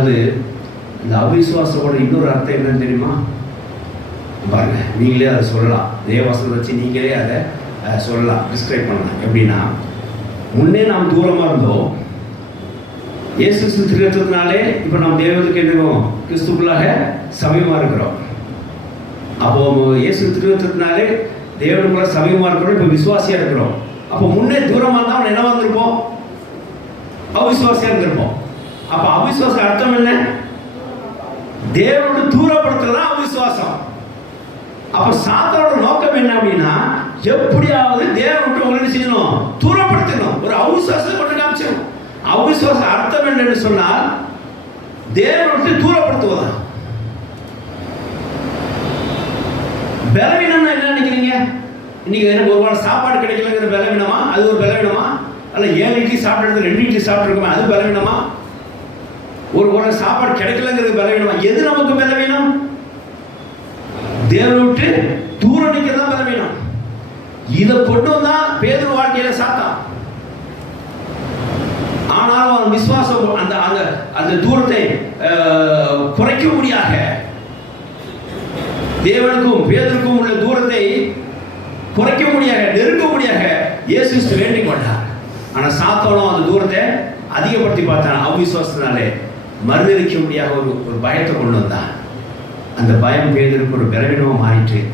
அது இந்த அவிசுவாசத்தோட இன்னொரு அர்த்தம் என்னன்னு தெரியுமா? பாருங்க நீங்களே அதை சொல்லலாம். தேவசனம் வச்சு நீங்களே அதை சொல்லலாம் டிஸ்கிரைப் பண்ணலாம். எப்படின்னா முன்னே நாம் தூரமாக இருந்தோம். இயேசு கிறிஸ்து இப்போ நம்ம தேவனுக்கு என்னவோம் கிறிஸ்துக்குள்ளாக சமயமாக இருக்கிறோம். அப்போ இயேசு திருத்தத்தினாலே தேவனுக்குள்ள சமயமாக இருக்கிறோம் இப்போ விசுவாசியாக இருக்கிறோம். அப்போ முன்னே தூரமாக இருந்தால் அவன் என்ன வந்திருப்போம்? அவிசுவாசியாக இருந்திருப்போம். அப்போ அவிசுவாசம் அர்த்தம் என்ன? தேவனோட தூரப்படுத்துறது அவிசுவாசம். அப்ப சாத்தானோட நோக்கம் என்ன அப்படின்னா எப்படியாவது தேவனுக்கு உங்களை செய்யணும் தூரப்படுத்தணும். ஒரு அவிசுவாசத்தை கொண்டு காமிச்சிடும் அவிசுவாச அர்த்தம் என்னன்னு சொன்னால் தேவனுக்கு தூரப்படுத்துவதா? பலவீனம்னா என்ன நினைக்கிறீங்க? இன்னைக்கு எனக்கு ஒரு வாரம் சாப்பாடு கிடைக்கலங்கிற பலவீனமா? அது ஒரு பலவீனமா? அல்ல ஏழு இட்லி சாப்பிட்றது ரெண்டு இட்லி சாப்பிட்ருக்கோமே அது பலவீனமா? ஒரு உடனே சாப்பாடு கிடைக்கலங்கிறது பலவீனமா எது நமக்கு பலவீனம் தேவனை விட்டு தூர நிற்கிறதா பலவீனம் இதை கொண்டு வந்தா பேதர் வாழ்க்கையில சாத்தான். ஆனாலும் அவன் விசுவாசம் அந்த அந்த அந்த தூரத்தை குறைக்க முடியாக தேவனுக்கும் பேதருக்கும் உள்ள தூரத்தை குறைக்க முடியாக நெருங்க முடியாக இயேசு வேண்டிக் கொண்டார். ஆனா சாத்தோனும் அந்த தூரத்தை அதிகப்படுத்தி பார்த்தான் அவ்விசுவாசத்தினாலே மறுதளிக்க முடியாத ஒரு ஒரு பயத்தை கொண்டு வந்தான். அந்த பயம் பேதருக்கு ஒரு பலவீனமா மாறிட்டு